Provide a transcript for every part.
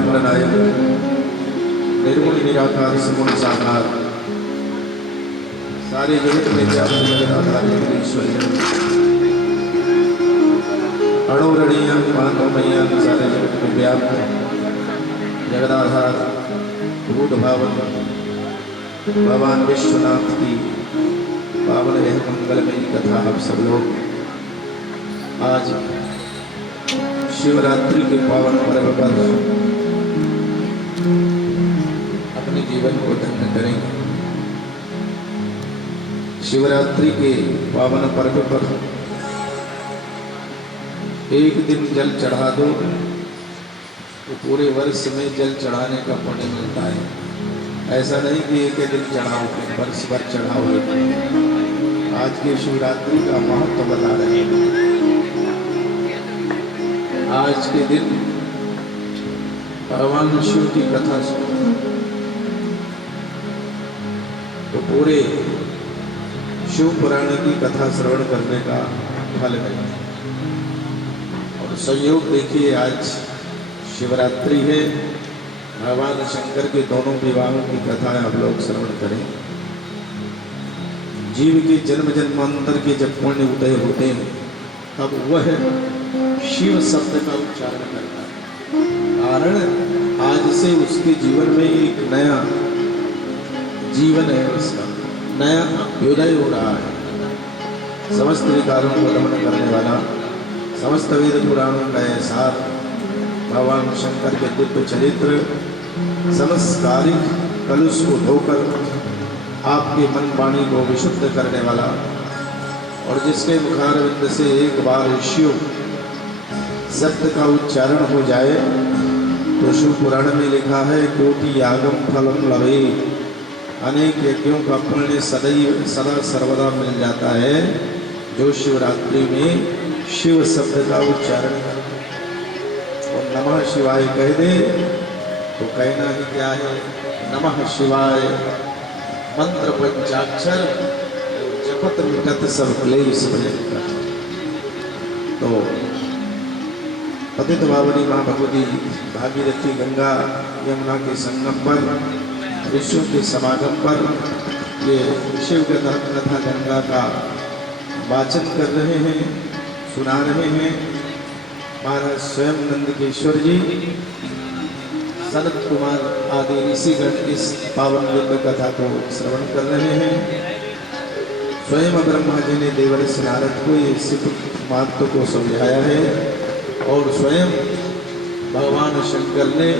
ब्रह्मांड नायक निर्गुण निराकार सगुण साकार सारे जगत में व्याप्त जगदाधारी ईश्वरी अणुरणीय महानवमय्या सारे जगत में व्याप्त जगदाधार भूत भावन भगवान विश्वनाथ की पावन एवं मंगलमयी कथा आप सब लोग आज शिवरात्रि के पावन पर्व पर अपने जीवन को धन्य करेंगे। शिवरात्रि के पावन पर्व पर एक दिन जल चढ़ा दो तो पूरे वर्ष में जल चढ़ाने का पुण्य मिलता है। ऐसा नहीं कि एक दिन चढ़ाओ वर्ष भर चढ़ाओगे। आज की शिवरात्रि का महत्व बता रहे हैं। आज के दिन भगवान शिव की कथा सुनो तो पूरे शिव पुराण की कथा श्रवण करने का फल मिले। और संयोग देखिए, आज शिवरात्रि है, भगवान शंकर के दोनों विवाहों की कथा आप लोग श्रवण करें। जीव के जन्म जन्मांतर के जब पुण्य उदय होते हैं तब वह शिव शब्द का उच्चारण करता है। कारण आज से उसके जीवन में एक नया जीवन है, उसका नया अभ्युदय हो रहा है। समस्त विकारों को दमन करने वाला, समस्त वेद पुराणों का सार भगवान शंकर के दिव्य चरित्र समस्कारिक कलुष को धोकर आपके मन वाणी को विशुद्ध करने वाला, और जिसके मुखारविंद से एक बार शिव शब्द का उच्चारण हो जाए तो शिव पुराण में लिखा है कोटि यागम फलम लवे, अनेक यज्ञों का पुण्य सदा सर्वदा मिल जाता है जो शिवरात्रि में शिव शब्द का उच्चारण करे और नमः शिवाय कह दे तो कहना ही क्या है, नमः शिवाय मंत्र पंचाक्षर जपत मिटत सब क्लेश भयंकर। तो पतित पावनी माँ भगवती भागीरथी गंगा यमुना के संगम पर ऋषियों के समागम पर ये शिव के कथा गंगा का वाचन कर रहे हैं, सुना रहे हैं। महाराज स्वयं नंदकेश्वर जी, सनत कुमार आदि ऋषिगण इस पावन दिव्य कथा को श्रवण कर रहे हैं। स्वयं ब्रह्मा जी ने देवर्षि नारद को ये शिव महत्व को समझाया है और स्वयं भगवान शंकर ने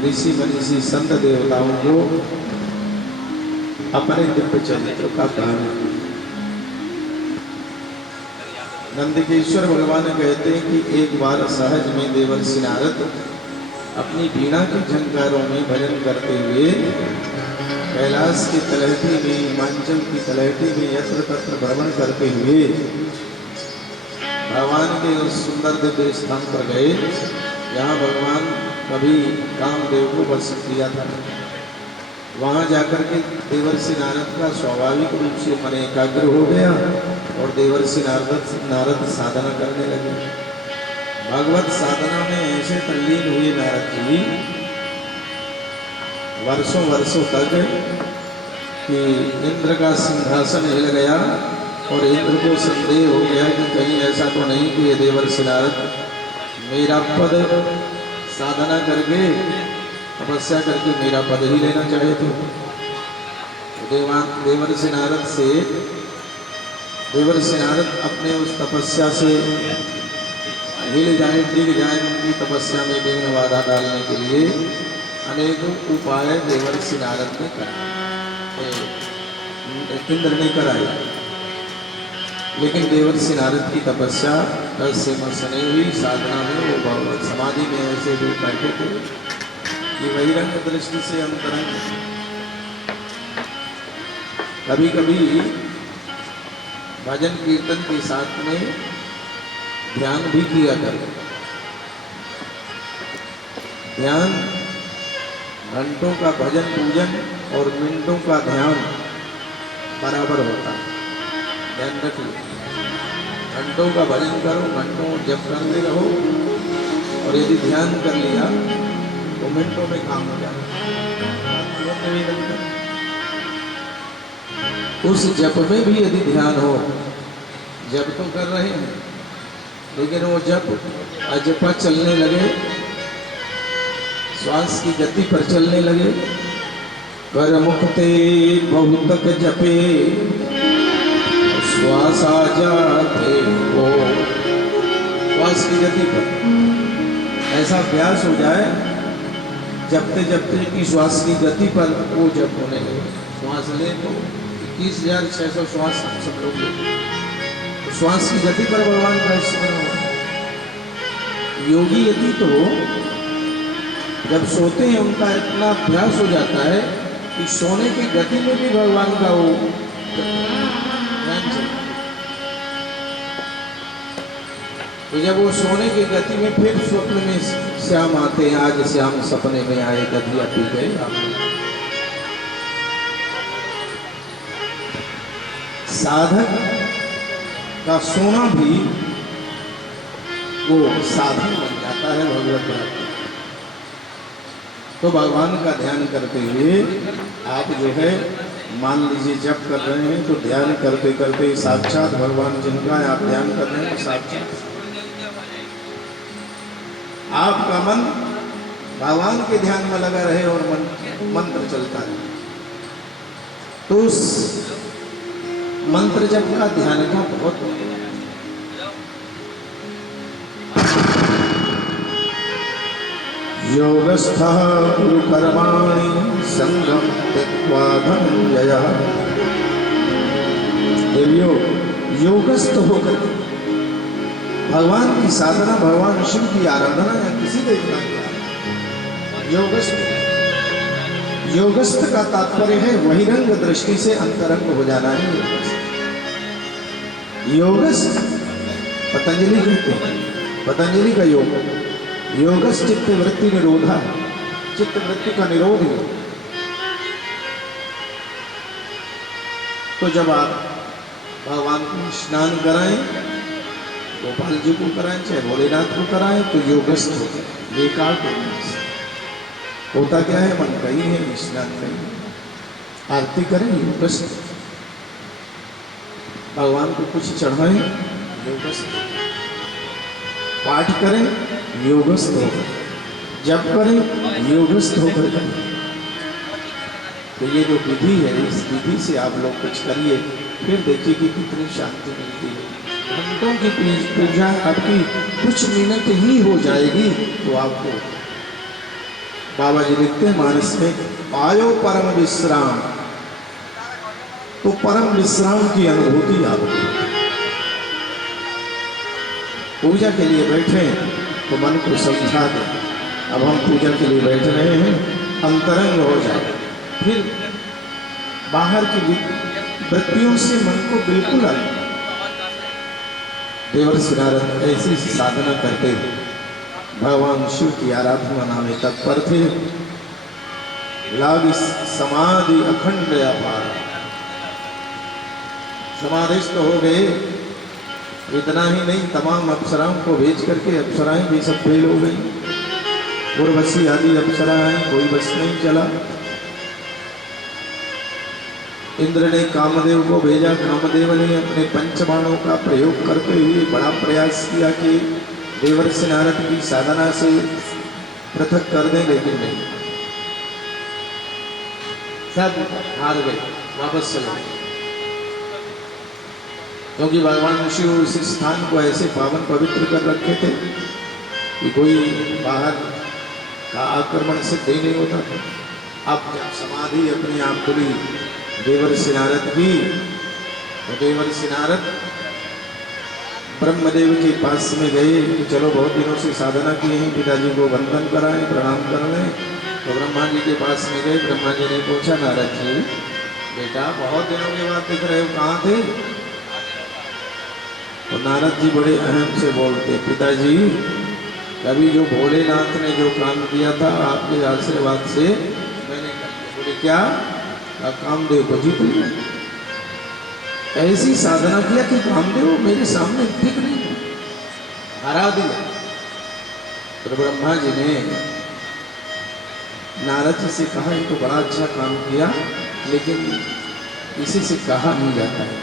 ऋषि मनीषी संत देवताओं को अपने दिव्य चरित्र का दान किया। नंदकेश्वर भगवान कहते हैं कि एक बार सहज में देवर्षि नारद अपनी वीणा के झंकारों में भजन करते हुए कैलाश की तलहटी में, हिमांचल की तलहटी में यत्र तत्र भ्रमण करते हुए भगवान के उस सुंदर दिव्य स्थान पर गए जहाँ भगवान कभी कामदेव को वश किया था। वहाँ जाकर के देवर्षि नारद का स्वाभाविक रूप से मन एकाग्र हो गया और देवर्षि नारद साधना करने लगे। भगवत साधना में ऐसे तल्लीन हुए नारद जी वर्षों वर्षों तक कि इंद्र का सिंहासन हिल गया और इंद्र को संदेह हो गया कि कहीं ऐसा तो नहीं कि ये देवर्षि नारद मेरा पद साधना करके तपस्या करके मेरा पद ही लेना चाहे थे। देवर्षि नारद अपने उस तपस्या से हिल जाए, डिग जाए, उनकी तपस्या में विघ्न बाधा डालने के लिए अनेकों उपाय देवर्षि नारद ने कराए, इंद्र ने कराए। लेकिन देवर्षि नारद की तपस्या से मसने हुई साधना में वो समाधि में ऐसे भी बैठे थे कि बहिरंग दृष्टि से अंतरंग कभी कभी भजन कीर्तन के साथ में ध्यान भी किया करते। ध्यान घंटों का भजन पूजन और मिनटों का ध्यान बराबर होता है, ध्यान रखिए। घंटों का भजन करो, घंटों जप करते रहो, और यदि ध्यान कर लिया तो वो मिनटों में काम हो जाता है, तुरंत नहीं लगता। उस जप में भी यदि ध्यान हो, जप तो कर रहे हैं लेकिन वो जप अजपा चलने लगे, श्वास की गति पर चलने लगे, कर मुक्ते बहुतक जपे श्वास आ जाते हो, श्वास की गति पर ऐसा अभ्यास हो जाए, जपते जपते की श्वास की गति पर वो जप होने लगे। श्वास ले तो 21,600 श्वास हम सब लोग लेते, श्वास की गति पर भगवान का स्मरण हो। योगी यदि तो जब सोते हैं उनका इतना अभ्यास हो जाता है कि सोने की गति में भी भगवान का वो ध्यान चलता है। तो जब वो सोने की गति में फिर स्वप्न में श्याम आते हैं, आज श्याम सपने में आए, गधिया पी गए आप। साधक का सोना भी वो साधन बन जाता है भगवत प्राप्ति। तो भगवान का ध्यान करते हुए आप जो है मान लीजिए जप कर रहे हैं, तो ध्यान करते करते साक्षात भगवान जिनका आप ध्यान कर रहे हैं, साक्षात आपका मन भगवान के ध्यान में लगा रहे और मंत्र चलता है, तो उस मंत्र जप का ध्यान का बहुत योगस्थः गुरु कर्माणि संगम त्यक्त्वा धनंजयः। देवियों, योगस्थ होकर भगवान की साधना, भगवान शिव की आराधना या किसी देवता की आराधना, योगस्थ का तात्पर्य है बहिरंग दृष्टि से अंतरंग हो जाना है। योगस्थ पतंजलि कहते हैं, पतंजलि का योग योगस्थ चित्त वृत्ति निरोधा, चित्त वृत्ति का निरोध है। तो जब आप भगवान को स्नान कराएं, गोपाल जी को कराएं चाहे भोलेनाथ को कराएं, तो योगस्थ होते हैं, बेकार होता क्या है, मन कहीं है, स्नान करें, आरती करें, योगस्थ, भगवान को कुछ चढ़ाएं, योगस्थ, पाठ करें, योगस्थ होकर, जप करें, योगस्थ होकर करें। तो ये जो विधि है, इस विधि से आप लोग कुछ करिए, फिर देखिए कि कितनी शांति मिलती है। घंटों की पूजा आपकी कुछ मिनट ही हो जाएगी, तो आपको बाबा जी लिखते हैं मानस में, पायो परम विश्राम, तो परम विश्राम की अनुभूति आपको। पूजा के लिए बैठे तो मन को समझा दे, अब हम पूजा के लिए बैठ रहे हैं, अंतरंग हो जाए, फिर बाहर की वृत्तियों से मन को बिल्कुल अलग। देवर्षि नारद ऐसी साधना करते भगवान शिव की आराधना में तत्पर थे। लागी समाधि अखंड अपार, समाधिस्थ हो गए। इतना ही नहीं, तमाम अप्सराओं को भेज करके अप्सराएं भी सब फेल हो गई। उर्वशी आदि अप्सराएं, कोई बस नहीं चला। इंद्र ने कामदेव को भेजा, कामदेव ने अपने पंचबाणों का प्रयोग करते हुए बड़ा प्रयास किया कि देवर्षि नारद की साधना से पृथक कर दें, लेकिन नहीं, सब हार गए, वापस चले गए। क्योंकि भगवान शिव उस स्थान को ऐसे पावन पवित्र कर रखे थे कि कोई बाहर का आक्रमण से दे नहीं होता था। अब जब समाधि अपने आप खुली देवर्षि नारद की, तो देवर्षि नारद ब्रह्मदेव के पास में गए कि चलो बहुत दिनों से साधना किए हैं, पिताजी को वंदन कराएं, प्रणाम कर लें। तो ब्रह्मा जी के पास में गए। ब्रह्मा जी ने पूछा, नारद जी बेटा बहुत दिनों के बाद दिख रहे हो, कहाँ थे? तो नारद जी बड़े अहम से बोलते, पिताजी कभी जो भोलेनाथ ने जो काम किया था आपके आशीर्वाद से मैंने कर दिया। बोले क्या? कामदेव को जीत लिया। ऐसी साधना किया कि कामदेव मेरे सामने दिख नहीं, हरा दिया। तो ब्रह्मा जी ने नारद जी से कहा ये तो बड़ा अच्छा काम किया, लेकिन इसी से कहा नहीं जाता है।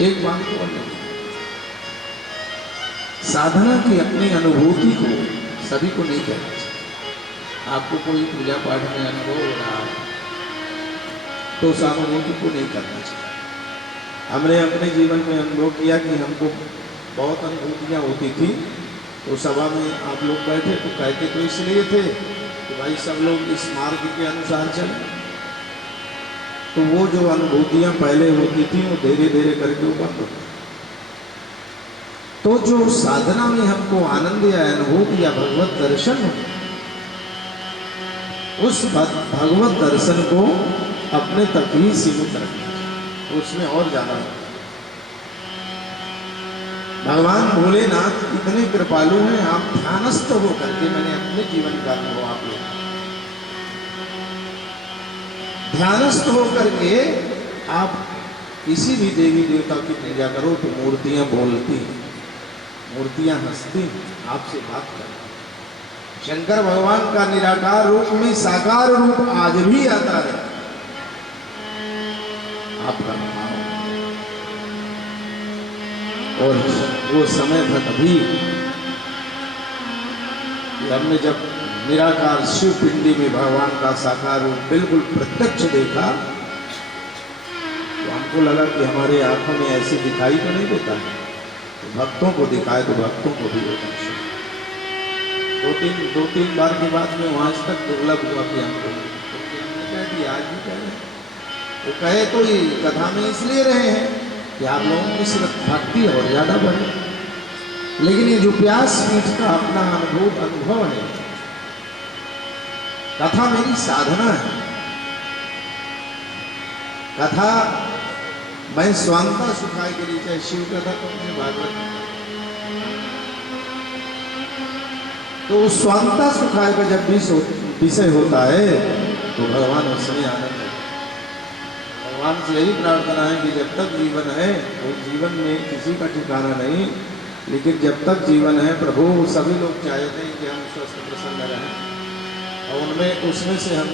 एक बात तो और नहीं, साधना की अपनी अनुभूति को सभी को नहीं कहना चाहिए। आपको कोई पूजा पाठ में अनुभव हो रहा है तो उस अनुभूति को नहीं करना चाहिए। हमने अपने जीवन में अनुभव किया कि हमको बहुत अनुभूतियाँ होती थी, तो सभा में आप लोग बैठे तो कहते तो इसलिए थे कि भाई सब लोग इस मार्ग के अनुसार चले। तो वो जो अनुभूतियाँ पहले होती थी वो धीरे धीरे करके वो बंद हो गई। तो जो साधना में हमको आनंद या अनुभूति या भगवत दर्शन हो, उस भगवत दर्शन को अपने तक ही सीमित रखना, उसमें और जाना है। भगवान भोलेनाथ इतने कृपालु हैं, आप ध्यानस्थ होकर के, मैंने अपने जीवन का अनुभव आप लोग ध्यानस्थ होकर के आप किसी भी देवी देवता की पूजा करो तो मूर्तियां बोलती, मूर्तियां हंसती, आपसे बात करती। शंकर भगवान का निराकार रूप में साकार रूप आज भी आता है आपका भाव, और वो समय था तभी हमने जब निराकार शिव पिंडी में भगवान का साकार रूप बिल्कुल प्रत्यक्ष देखा तो हमको लगा कि हमारे आंखों में ऐसे दिखाई तो नहीं देता है, तो भक्तों को दिखाए तो भक्तों को भी होता है। दो तीन बार की बात में वहां तक दुर्लभ हुआ कि हमको, हमने कह दिया आज भी कह रहे हैं, वो कहे तो ये कथा में इसलिए रहे हैं कि आप लोगों की सिर्फ भक्ति और ज्यादा बढ़े। लेकिन ये जो प्यास पीठ का अपना अनुभव है, कथा मेरी साधना है। कथा मैं स्वांता सुखाए के लिए, चाहे शिव कथा तुमने भागवत, तो स्वांता सुखाए का जब विषय होता है तो भगवान उसमें आनंद है। भगवान से यही प्रार्थना है कि जब तक जीवन है, वो जीवन में किसी का ठिकाना नहीं, लेकिन जब तक जीवन है प्रभु, सभी लोग चाहते हैं कि हम स्वस्थ प्रसन्न रहें, और उनमें उसमें से हम